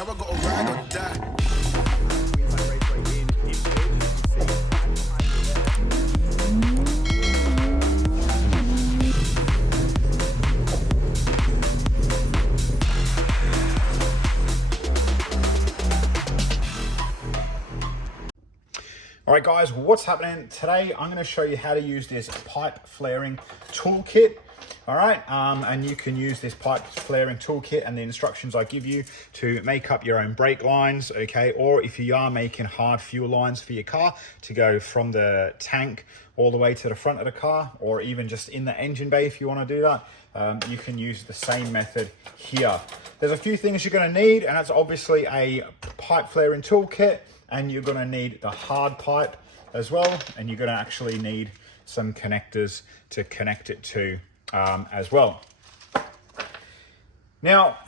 Now I gotta ride or die. All right guys, what's happening? Today I'm going to show you how to use this pipe flaring toolkit. All right, and you can use this pipe flaring toolkit and the instructions I give you to make up your own brake lines, okay? Or if you are making hard fuel lines for your car to go from the tank all the way to the front of the car, or even just in the engine bay if you want to do that, you can use the same method here. There's a few things you're going to need, and that's obviously a pipe flaring toolkit, and you're going to need the hard pipe as well, and you're going to actually need some connectors to connect it to as well. Now,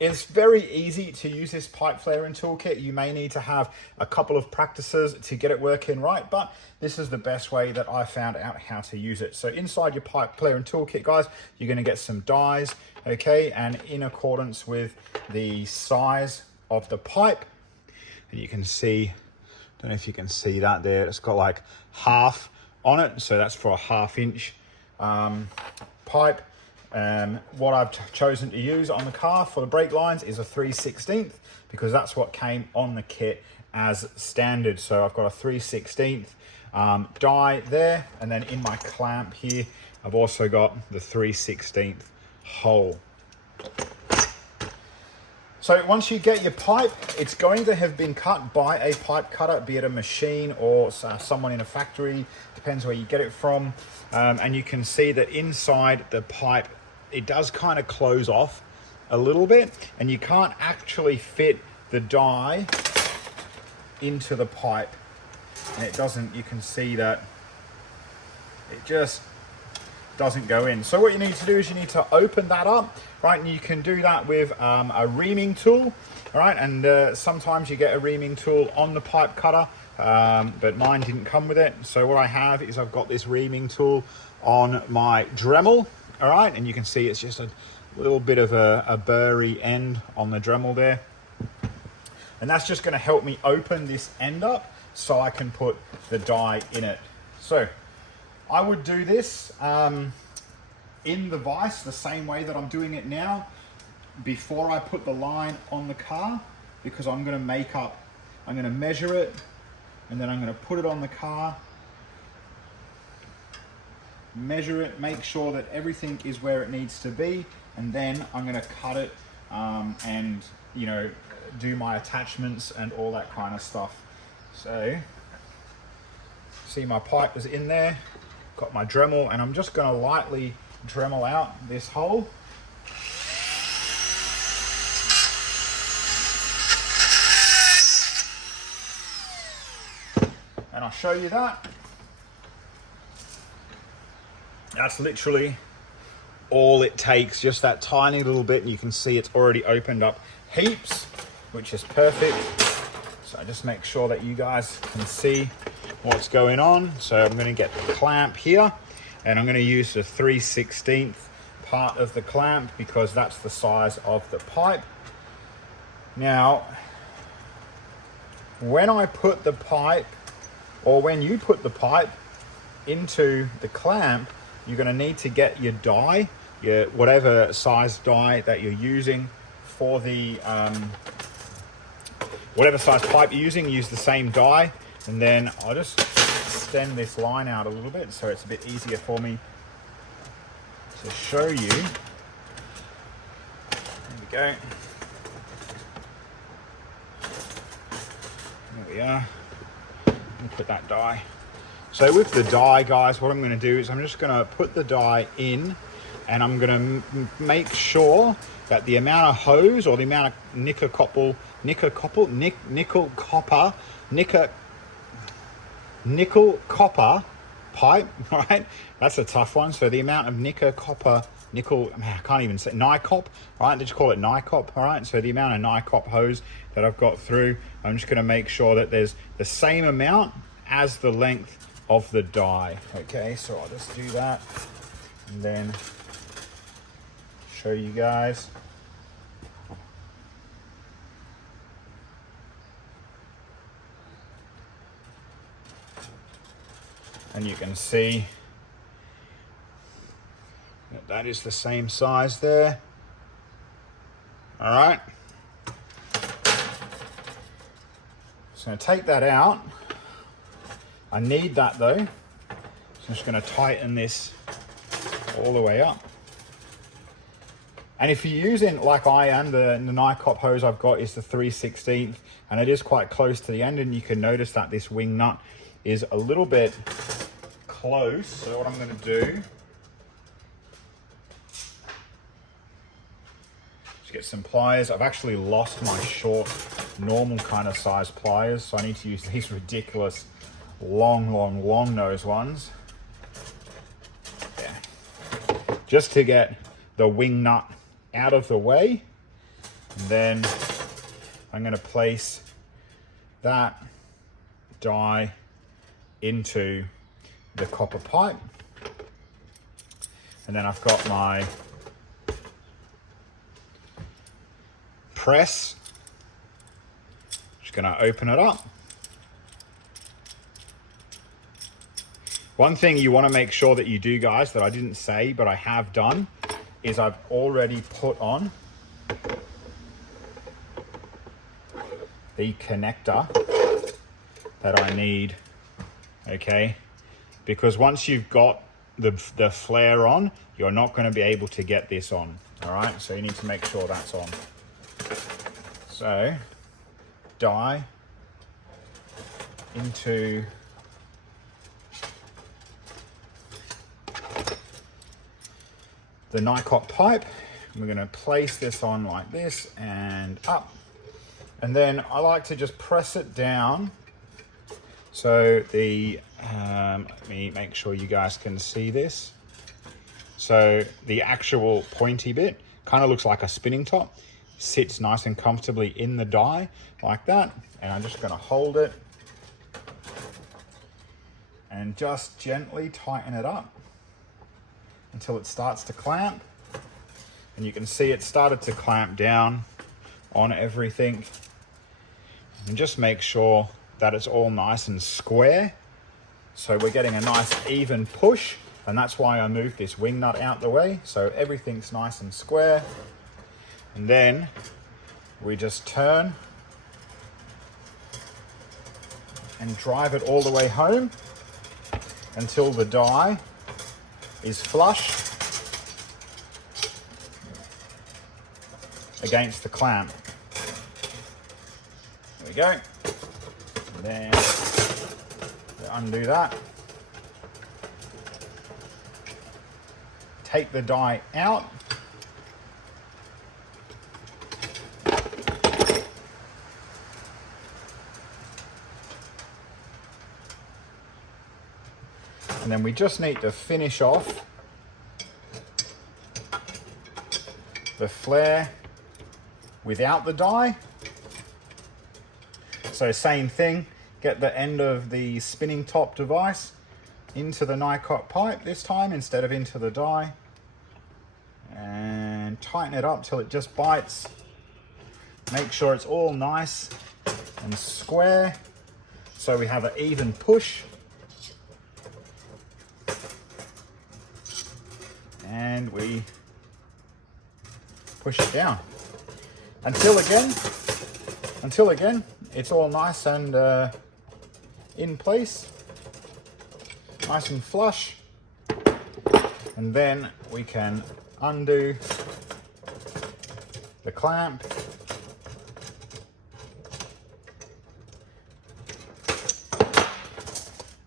it's very easy to use this pipe flaring toolkit. You may need to have a couple of practices to get it working right, but this is the best way that I found out how to use it. So inside your pipe flaring toolkit, guys, you're going to get some dies, okay, and in accordance with the size of the pipe, and you can see, don't know if you can see that there, it's got like half on it, so that's for a 1/2 inch pipe. What I've chosen to use on the car for the brake lines is a 3/16 because that's what came on the kit as standard. So I've got a 3/16 die there, and then in my clamp here I've also got the 3/16 hole. So once you get your pipe, it's going to have been cut by a pipe cutter, be it a machine or someone in a factory, depends where you get it from. And you can see that inside the pipe, it does kind of close off a little bit, and you can't actually fit the die into the pipe. And it doesn't, you can see that it just doesn't go in. So what you need to do is you need to open that up, right? And you can do that with a reaming tool, all right? And sometimes you get a reaming tool on the pipe cutter, but mine didn't come with it. So what I have is I've got this reaming tool on my Dremel, all right? And you can see it's just a little bit of a burry end on the Dremel there. And that's just gonna help me open this end up so I can put the die in it. So I would do this in the vise the same way that I'm doing it now before I put the line on the car, because I'm going to measure it, and then I'm going to put it on the car, measure it, make sure that everything is where it needs to be, and then I'm going to cut it and, you know, do my attachments and all that kind of stuff. So see, my pipe is in there. Got my Dremel, and I'm just going to lightly Dremel out this hole. And I'll show you that. That's literally all it takes, just that tiny little bit, and you can see it's already opened up heaps, which is perfect. So I just make sure that you guys can see what's going on. So I'm going to get the clamp here, and I'm going to use the 3/16 part of the clamp because that's the size of the pipe. Now, when I put the pipe, or when you put the pipe into the clamp, you're going to need to get your die, your whatever size die that you're using for the whatever size pipe you're using, use the same die. And then I'll just extend this line out a little bit so it's a bit easier for me to show you. There we go. There we are. I'll put that die. So with the die, guys, what I'm going to do is I'm just going to put the die in, and I'm going to make sure that the amount of hose, or the amount of nickel copper pipe, right? That's a tough one. So the amount of I can't even say NICOP, right? They just call it NICOP, all right? So the amount of NICOP hose that I've got through, I'm just going to make sure that there's the same amount as the length of the die. Okay, so I'll just do that and then show you guys. And you can see that that is the same size there. All right. So I'm going to take that out. I need that though. So I'm just going to tighten this all the way up. And if you're using, like I am, the Nycop hose I've got is the 3/16, and it is quite close to the end, and you can notice that this wing nut is a little bit close. So what I'm going to do is get some pliers. I've actually lost my short, normal kind of size pliers, so I need to use these ridiculous long nose ones. Yeah. Just to get the wing nut out of the way. And then I'm going to place that die into the copper pipe. And then I've got my press. Just going to open it up. One thing you want to make sure that you do, guys, that I didn't say, but I have done, is I've already put on the connector that I need, okay? Because once you've got the flare on, you're not going to be able to get this on, all right? So you need to make sure that's on. So, die into the Nycop pipe. We're going to place this on like this and up. And then I like to just press it down. So the, let me make sure you guys can see this. So the actual pointy bit kind of looks like a spinning top. Sits nice and comfortably in the die like that. And I'm just going to hold it and just gently tighten it up until it starts to clamp. And you can see it started to clamp down on everything. And just make sure that it's all nice and square. So we're getting a nice even push, and that's why I moved this wing nut out the way. So everything's nice and square. And then we just turn and drive it all the way home until the die is flush against the clamp. There we go. And then undo that. Take the die out. And then we just need to finish off the flare without the die. So same thing, get the end of the spinning top device into the Nycop pipe this time instead of into the die, and tighten it up till it just bites. Make sure it's all nice and square so we have an even push. And we push it down until again it's all nice and in place, nice and flush. And then we can undo the clamp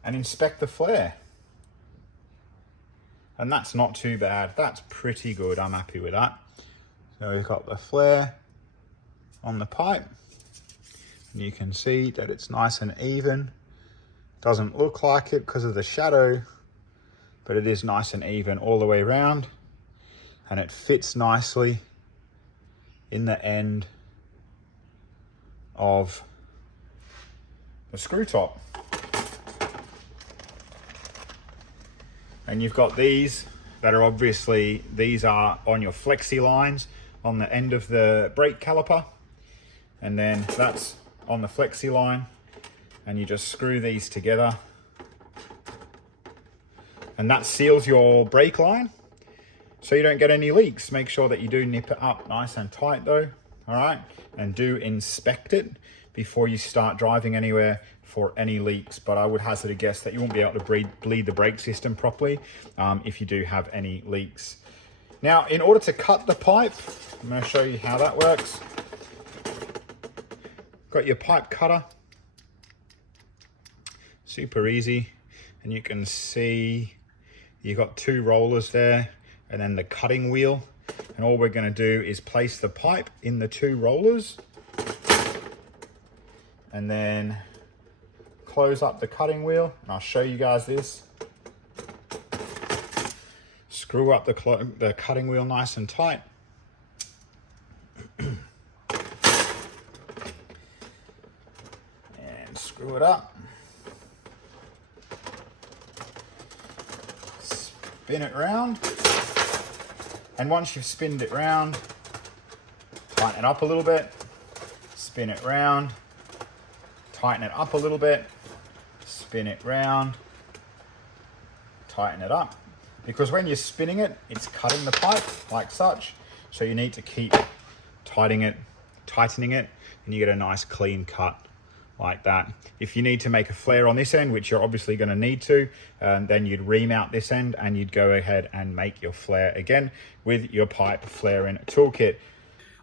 and inspect the flare. And that's not too bad. That's pretty good. I'm happy with that. So we've got the flare on the pipe. And you can see that it's nice and even. Doesn't look like it because of the shadow, but it is nice and even all the way around. And it fits nicely in the end of the screw top. And you've got these that are obviously, these are on your flexi lines on the end of the brake caliper. And then that's on the flexi line. And you just screw these together and that seals your brake line so you don't get any leaks. Make sure that you do nip it up nice and tight though, all right? And do inspect it before you start driving anywhere for any leaks. But I would hazard a guess that you won't be able to bleed the brake system properly if you do have any leaks. Now, in order to cut the pipe, I'm going to show you how that works. Got your pipe cutter. Super easy. And you can see you've got 2 rollers there and then the cutting wheel. And all we're going to do is place the pipe in the 2 rollers and then close up the cutting wheel. And I'll show you guys this. Screw up the cutting wheel nice and tight. And screw it up. Spin it round. And once you've spinned it round, tighten it up a little bit. Spin it round. Tighten it up a little bit. Spin it round. Tighten it up. Because when you're spinning it, it's cutting the pipe like such. So you need to keep tightening it, and you get a nice clean cut like that. If you need to make a flare on this end, which you're obviously going to need to, then you'd remount this end and you'd go ahead and make your flare again with your pipe flaring toolkit.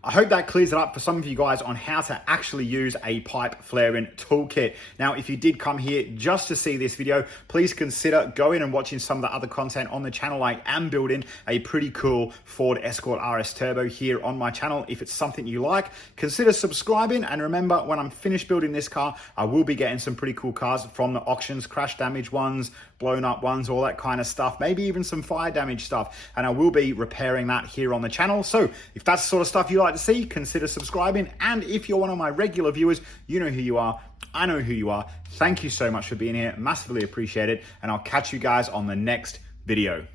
I hope that clears it up for some of you guys on how to actually use a pipe flaring toolkit. Now, if you did come here just to see this video, please consider going and watching some of the other content on the channel. I am building a pretty cool Ford Escort RS Turbo here on my channel. If it's something you like, consider subscribing. And remember, when I'm finished building this car, I will be getting some pretty cool cars from the auctions, crash damage ones, blown up ones, all that kind of stuff, maybe even some fire damage stuff. And I will be repairing that here on the channel. So if that's the sort of stuff you like to see, consider subscribing. And if you're one of my regular viewers, you know who you are. I know who you are. Thank you so much for being here. Massively appreciate it. And I'll catch you guys on the next video.